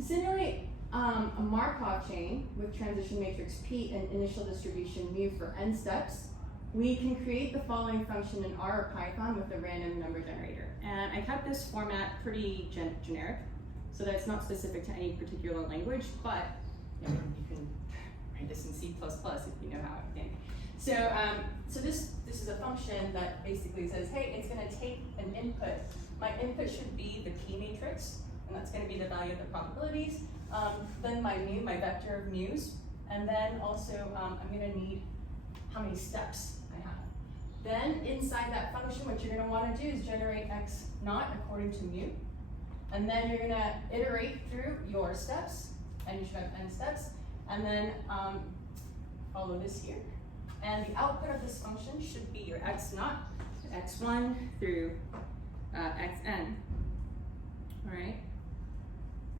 To simulate a Markov chain with transition matrix P and initial distribution mu for n steps, we can create the following function in R or Python with a random number generator. And I kept this format pretty generic so that it's not specific to any particular language, but you can write this in C++ if you know how I think. So this is a function that basically says, hey, it's going to take an input. My input should be the key matrix, and that's going to be the value of the probabilities. Then my mu, my vector of mu's, and then also I'm going to need how many steps I have. Then inside that function, what you're going to want to do is generate x naught according to mu, and then you're going to iterate through your steps, and you should have n steps, and then follow this here. And the output of this function should be your x naught, x1 through xn. All right.